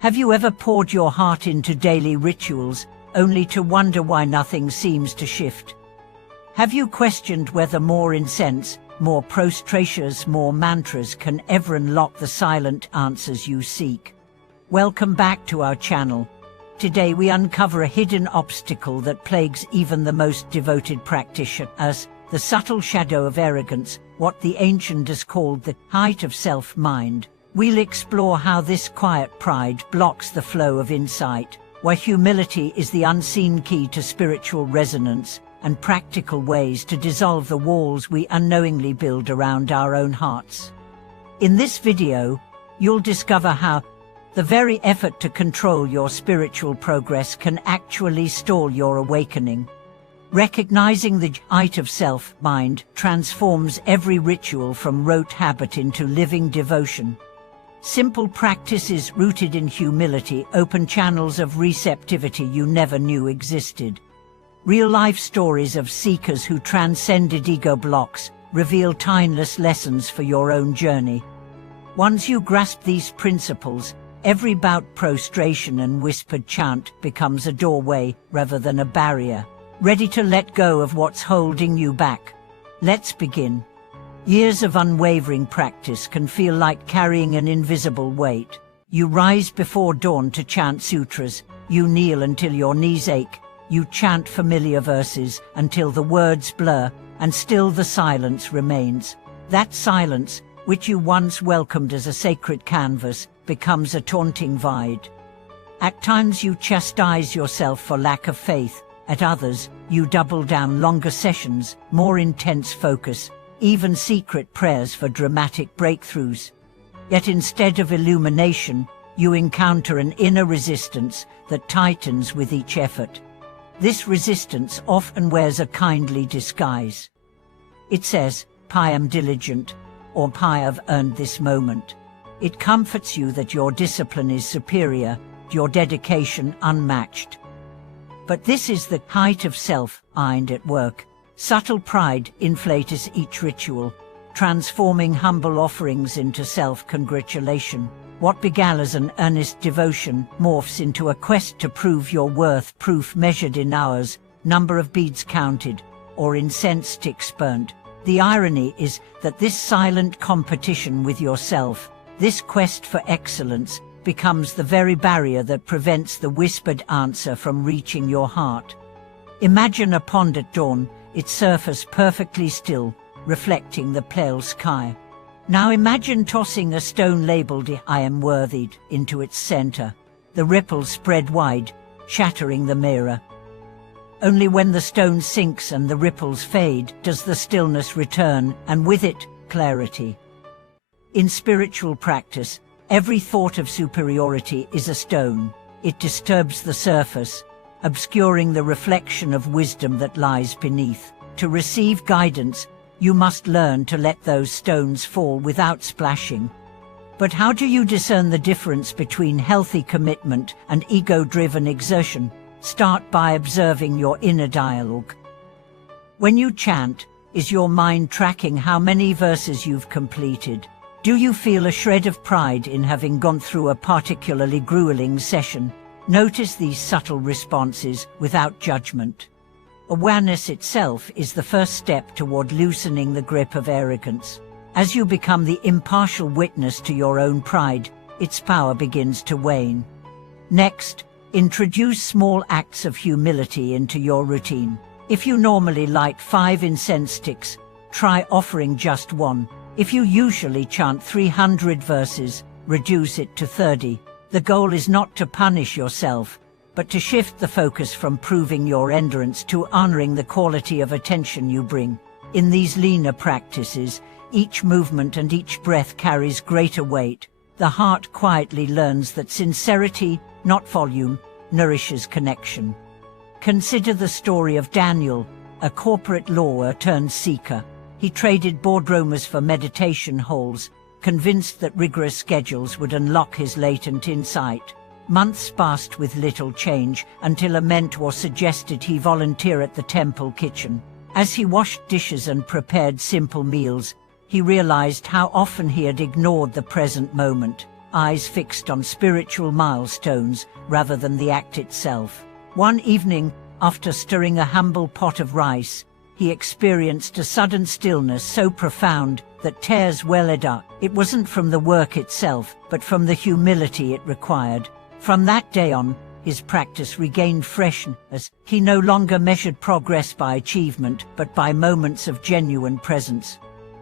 Have you ever poured your heart into daily rituals, only to wonder why nothing seems to shift? Have you questioned whether more incense, more prostrations, more mantras can ever unlock the silent answers you seek? Welcome back to our channel. Today we uncover a hidden obstacle that plagues even the most devoted practitioners, the subtle shadow of arrogance, what the ancients called the height of self-mind. We'll explore how this quiet pride blocks the flow of insight, why humility is the unseen key to spiritual resonance, and practical ways to dissolve the walls we unknowingly build around our own hearts. In this video, you'll discover how the very effort to control your spiritual progress can actually stall your awakening. Recognizing the height of self-mind transforms every ritual from rote habit into living devotion. Simple practices rooted in humility open channels of receptivity you never knew existed. Real-life stories of seekers who transcended ego blocks reveal timeless lessons for your own journey. Once you grasp these principles, every bout prostration and whispered chant becomes a doorway rather than a barrier, ready to let go of what's holding you back. Let's begin. Years of unwavering practice can feel like carrying an invisible weight. You rise before dawn to chant sutras, you kneel until your knees ache, you chant familiar verses until the words blur, and still the silence remains. That silence, which you once welcomed as a sacred canvas, becomes a taunting void. At times you chastise yourself for lack of faith, at others, you double down longer sessions, more intense focus, even secret prayers for dramatic breakthroughs. Yet instead of illumination, you encounter an inner resistance that tightens with each effort. This resistance often wears a kindly disguise. It says, "I am diligent," or "I have earned this moment." It comforts you that your discipline is superior, your dedication unmatched. But this is the height of self-mind at work. Subtle pride inflates each ritual, transforming humble offerings into self-congratulation. What began as an earnest devotion morphs into a quest to prove your worth, proof measured in hours, number of beads counted, or incense sticks burnt. The irony is that this silent competition with yourself, this quest for excellence, becomes the very barrier that prevents the whispered answer from reaching your heart. Imagine a pond at dawn, its surface perfectly still, reflecting the pale sky. Now imagine tossing a stone labeled "I am worthy" into its center. The ripples spread wide, shattering the mirror. Only when the stone sinks and the ripples fade does the stillness return, and with it, clarity. In spiritual practice, every thought of superiority is a stone. It disturbs the surface, obscuring the reflection of wisdom that lies beneath. To receive guidance, you must learn to let those stones fall without splashing. But how do you discern the difference between healthy commitment and ego-driven exertion? Start by observing your inner dialogue. When you chant, is your mind tracking how many verses you've completed? Do you feel a shred of pride in having gone through a particularly grueling session? Notice these subtle responses without judgment. Awareness itself is the first step toward loosening the grip of arrogance. As you become the impartial witness to your own pride, its power begins to wane. Next, introduce small acts of humility into your routine. If you normally light 5 incense sticks, try offering just 1. If you usually chant 300 verses, reduce it to 30. The goal is not to punish yourself, but to shift the focus from proving your endurance to honoring the quality of attention you bring. In these leaner practices, each movement and each breath carries greater weight. The heart quietly learns that sincerity, not volume, nourishes connection. Consider the story of Daniel, a corporate lawyer turned seeker. He traded boardrooms for meditation halls, convinced that rigorous schedules would unlock his latent insight. Months passed with little change until a mentor suggested he volunteer at the temple kitchen. As he washed dishes and prepared simple meals, he realized how often he had ignored the present moment. eyes fixed on spiritual milestones rather than the act itself. One evening, after stirring a humble pot of rice, he experienced a sudden stillness so profound that tears welled up. It wasn't from the work itself, but from the humility it required. From that day on, his practice regained freshness. He no longer measured progress by achievement, but by moments of genuine presence.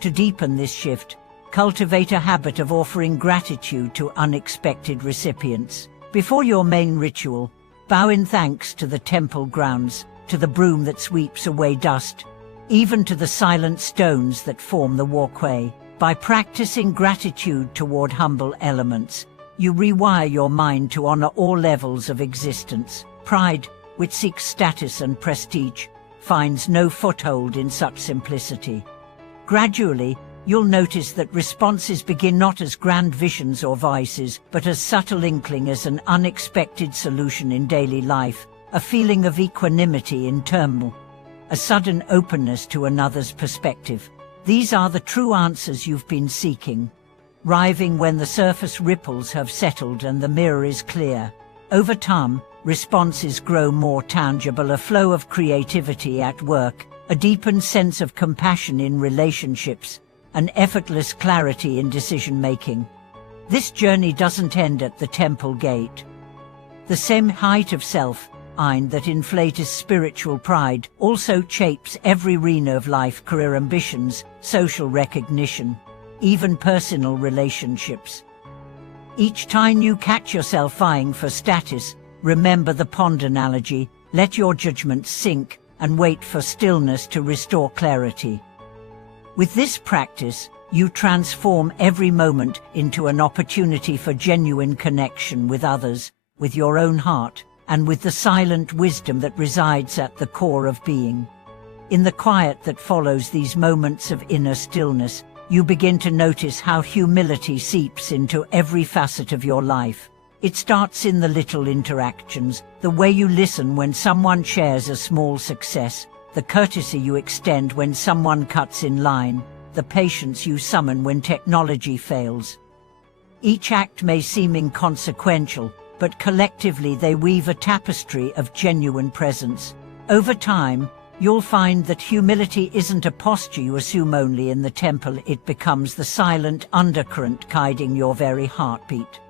To deepen this shift, cultivate a habit of offering gratitude to unexpected recipients. Before your main ritual, bow in thanks to the temple grounds, to the broom that sweeps away dust, even to the silent stones that form the walkway. By practicing gratitude toward humble elements, you rewire your mind to honor all levels of existence. Pride, which seeks status and prestige, finds no foothold in such simplicity. Gradually, you'll notice that responses begin not as grand visions or vices, but as subtle inkling as an unexpected solution in daily life, a feeling of equanimity in turmoil, a sudden openness to another's perspective. These are the true answers you've been seeking, arriving when the surface ripples have settled and the mirror is clear. Over time, responses grow more tangible, a flow of creativity at work, a deepened sense of compassion in relationships, an effortless clarity in decision-making. This journey doesn't end at the temple gate. The same height of self-mind that inflates spiritual pride also shapes every arena of life: career ambitions, social recognition, even personal relationships. Each time you catch yourself vying for status, remember the pond analogy: let your judgments sink and wait for stillness to restore clarity. With this practice, you transform every moment into an opportunity for genuine connection with others, with your own heart, and with the silent wisdom that resides at the core of being. In the quiet that follows these moments of inner stillness, you begin to notice how humility seeps into every facet of your life. It starts in the little interactions, the way you listen when someone shares a small success, the courtesy you extend when someone cuts in line, the patience you summon when technology fails. Each act may seem inconsequential, but collectively they weave a tapestry of genuine presence. Over time, you'll find that humility isn't a posture you assume only in the temple. It becomes the silent undercurrent guiding your very heartbeat.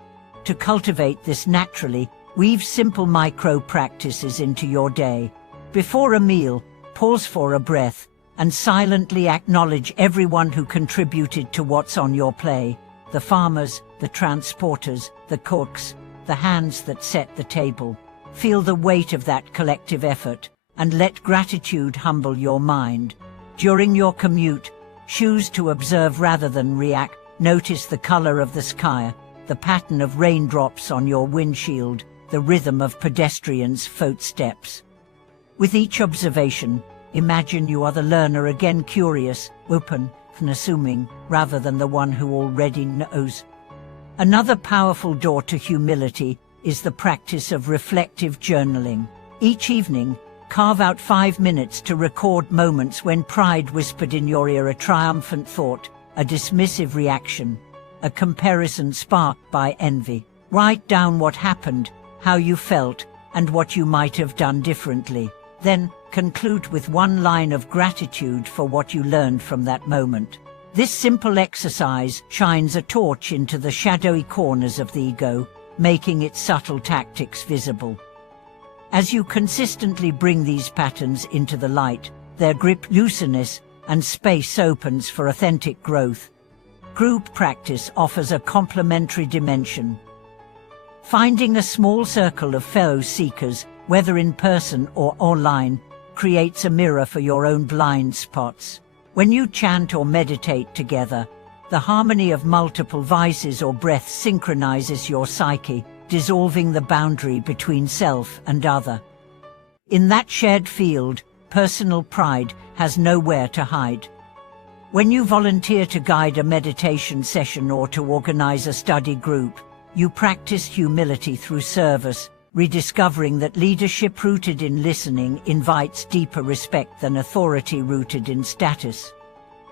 To cultivate this naturally, weave simple micro-practices into your day. Before a meal, pause for a breath, and silently acknowledge everyone who contributed to what's on your plate: the farmers, the transporters, the cooks, the hands that set the table. Feel the weight of that collective effort, and let gratitude humble your mind. During your commute, choose to observe rather than react. Notice the color of the sky, the pattern of raindrops on your windshield, the rhythm of pedestrians' footsteps. With each observation, imagine you are the learner again, curious, open, and assuming, rather than the one who already knows. Another powerful door to humility is the practice of reflective journaling. Each evening, carve out 5 minutes to record moments when pride whispered in your ear, a triumphant thought, a dismissive reaction, a comparison sparked by envy. Write down what happened, how you felt, and what you might have done differently. Then, conclude with one line of gratitude for what you learned from that moment. This simple exercise shines a torch into the shadowy corners of the ego, making its subtle tactics visible. As you consistently bring these patterns into the light, their grip loosens and space opens for authentic growth. Group practice offers a complementary dimension. Finding a small circle of fellow seekers, whether in person or online, creates a mirror for your own blind spots. When you chant or meditate together, the harmony of multiple voices or breaths synchronizes your psyche, dissolving the boundary between self and other. In that shared field, personal pride has nowhere to hide. When you volunteer to guide a meditation session or to organize a study group, you practice humility through service, rediscovering that leadership rooted in listening invites deeper respect than authority rooted in status.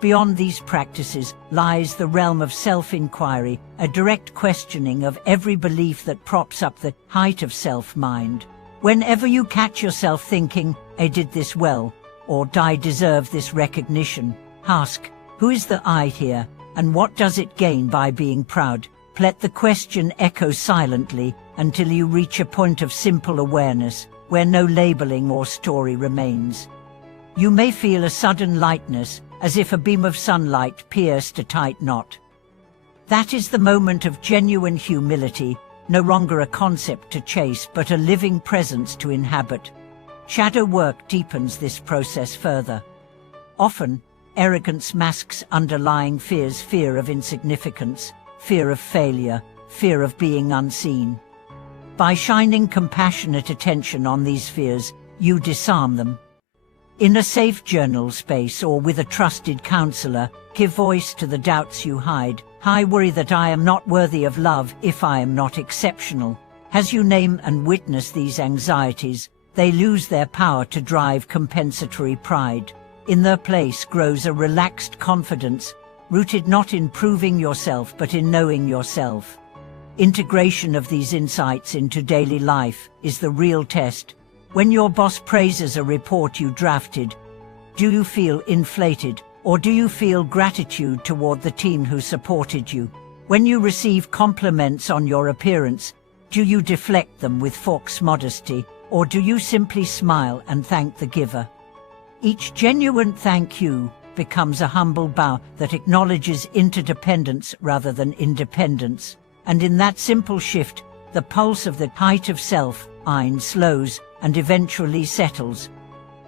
Beyond these practices lies the realm of self-inquiry, a direct questioning of every belief that props up the height of self-mind. Whenever you catch yourself thinking, "I did this well," or "I deserve this recognition," ask, who is the I here, and what does it gain by being proud? Let the question echo silently until you reach a point of simple awareness, where no labeling or story remains. You may feel a sudden lightness, as if a beam of sunlight pierced a tight knot. That is the moment of genuine humility, no longer a concept to chase but a living presence to inhabit. Shadow work deepens this process further. Often, arrogance masks underlying fears: fear of insignificance, fear of failure, fear of being unseen. By shining compassionate attention on these fears, you disarm them. In a safe journal space or with a trusted counselor, give voice to the doubts you hide. I worry that I am not worthy of love if I am not exceptional. As you name and witness these anxieties, they lose their power to drive compensatory pride. In their place grows a relaxed confidence, rooted not in proving yourself but in knowing yourself. Integration of these insights into daily life is the real test. When your boss praises a report you drafted, do you feel inflated, or do you feel gratitude toward the team who supported you? When you receive compliments on your appearance, do you deflect them with false modesty, or do you simply smile and thank the giver? Each genuine thank you becomes a humble bow that acknowledges interdependence rather than independence. And in that simple shift, the pulse of the height of self-mind slows and eventually settles.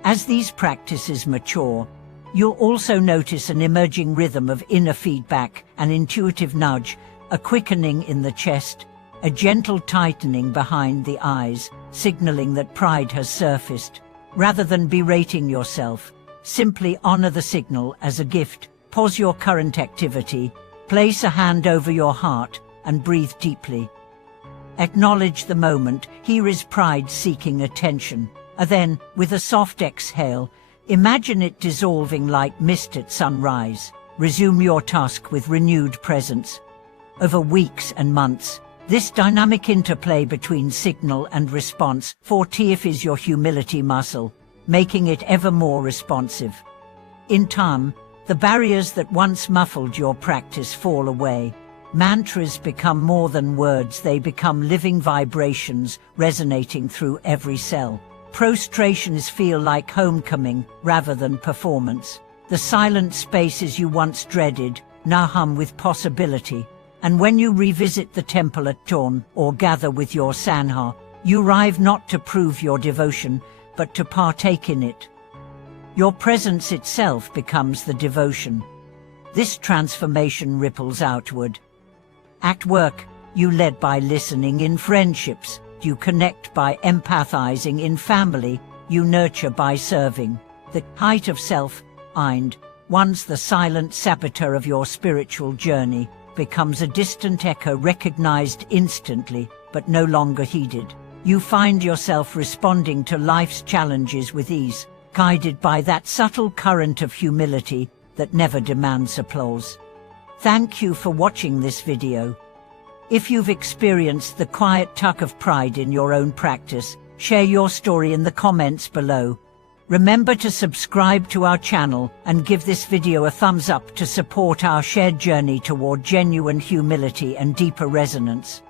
As these practices mature, you'll also notice an emerging rhythm of inner feedback, an intuitive nudge, a quickening in the chest, a gentle tightening behind the eyes, signaling that pride has surfaced. Rather than berating yourself, simply honor the signal as a gift. Pause your current activity, place a hand over your heart, and breathe deeply. Acknowledge the moment. Here is pride seeking attention. And then, with a soft exhale, imagine it dissolving like mist at sunrise. Resume your task with renewed presence. Over weeks and months, this dynamic interplay between signal and response fortifies your humility muscle, making it ever more responsive. In time, the barriers that once muffled your practice fall away. Mantras become more than words, they become living vibrations resonating through every cell. Prostrations feel like homecoming rather than performance. The silent spaces you once dreaded now hum with possibility. And when you revisit the temple at dawn or gather with your sangha, you arrive not to prove your devotion, but to partake in it. Your presence itself becomes the devotion. This transformation ripples outward. At work, you lead by listening. In friendships, you connect by empathizing. In family, you nurture by serving. The height of self-mind, once the silent saboteur of your spiritual journey, becomes a distant echo recognized instantly, but no longer heeded. You find yourself responding to life's challenges with ease, guided by that subtle current of humility that never demands applause. Thank you for watching this video. If you've experienced the quiet tug of pride in your own practice, share your story in the comments below. Remember to subscribe to our channel and give this video a thumbs up to support our shared journey toward genuine humility and deeper resonance.